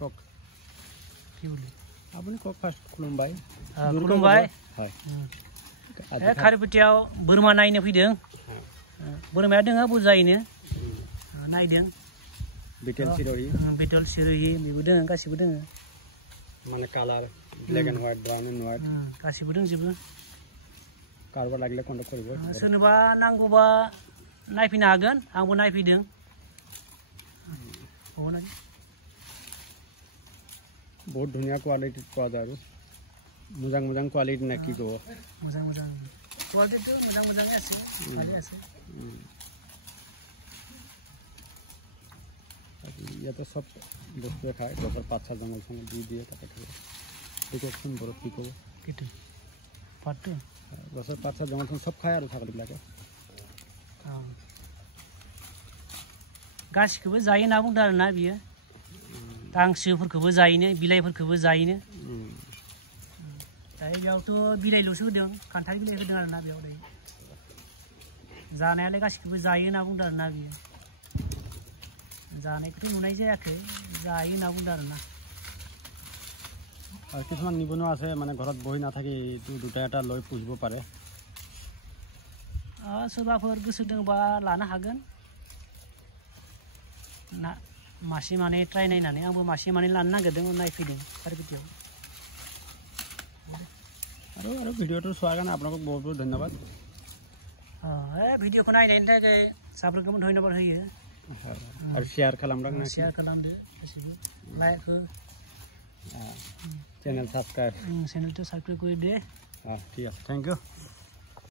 cock কি বলি আপনি কক ফার্স্ট খুলুমबाय হয় खारिपटियाव बोरमा नायनो फैदों बोरमाया दोङो बुरजायैनो नायदों बिटल सिरोहि बेबो दोङो गासिबो दोङो माने colour black and white brown and white गासिबो दंजोबो कारबा लागले कन्टाक्ट करिबो सोरनोबा नांगौबा नायफैनो हागोन आंबो नायफैदों बहुत धुनिया क्वालिटी पावा जायो मोजां क्वालिटी ना की कहो मोजां क्वालिटी तो मोजां আছে ভালো আছে ये तो सब বস্তু খায় বছর 5-6 জনের সঙ্গে দুই দিয়ে টাকা খায় দেখুন বড় কি কहो কিটো পাটে বছর 5-6 জনের সঙ্গে সব খায় আর ছাগল লাগে गासिखौबो जायो ना बुंदों आरोना बियो गांसोफोरखौबो जायोनो बिलाइफोरखौबो जायोनो बेयावथ' बिलाइल'सो होदों खान्थाल बिलाइ होदों आरोना बेयाव जानायालाय गासिखौबो जायो होनना बुंदों आरोना बियो जानायखौथ' नुनाय जायाखै जायो होनना बुंदों आरोना और কিছুমান নিবনুৱা আছে মানে ঘৰত বহি নাথাকি দুটা এটা লৈ পুহিব পাৰে सोरबाफोर गोसो दंबा लानो हागोन ना मासे माने ट्राय नायनानै आंबो मासे माने लानो नागिरदों नायफैदों खारिपटियाव आरो भिडिअ'টো চোৱাৰ কাৰণে আপোনাক বহুত ধন্যবাদ भिडिअ'खौ नायनायनि थाखाय साफ्रोमखौबो धन्यबाद होयो आरो शेयार खालामदों खालामदो गासिबो लाइक हो चैनल सब्सक्राइब चैनलটো সাবস্ক্রাইব কৰি দে ঠিক আছে थैंक यू